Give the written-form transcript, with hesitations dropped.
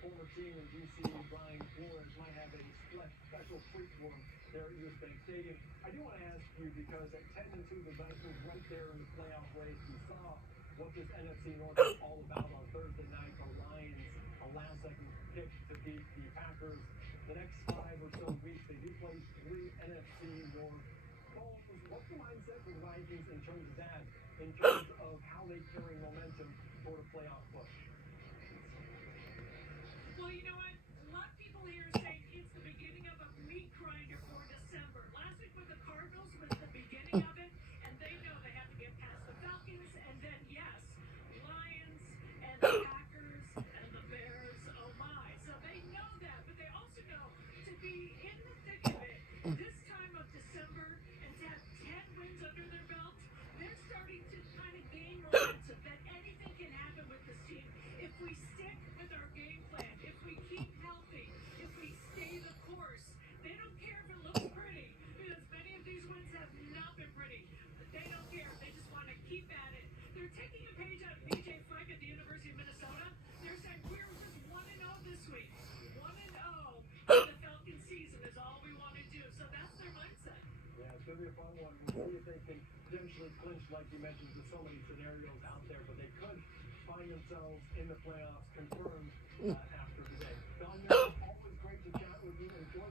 former team in DC, Brian Flores, might have a special treat for him there at US Bank Stadium. I do want to ask you because at 10-2, the Vikings right there in the playoff race. We saw what this NFC North is all about on Thursday night. The Lions, a last-second pick to beat the Packers. The next 5 or so weeks, they do play 3 NFC North. What's the mindset for the Vikings in terms of that, in terms of how they carry momentum toward a playoff push? Well, you know what? A lot of people here are saying it's the beginning of a meat grinder for December. Last week with the Cardinals was the beginning of it, and they know they have to get past the Falcons, and then, yes, Lions and the Packers and the Bears. Oh, my. So they know that, but they also know to be in the thick of it this time of December and to have 10 wins under their belt, they're starting to kind of gain momentum that anything can happen with this team if we stick with our game plan, if we keep healthy, if we stay the course. They don't care if it looks pretty, because many of these wins have not been pretty. But they don't care. They just want to keep at it. They're taking a page out of BJ Fleck at the University of Minnesota. They're saying we're just 1-0 this week. 1-0 in the Falcon season is all we want to do. So that's their mindset. Yeah, it's going to be a fun one. We'll see if they can potentially clinch, like you mentioned. There's so many scenarios out there, but they could find themselves in the playoffs confirmed after today. Don, always great to chat with you. Enjoy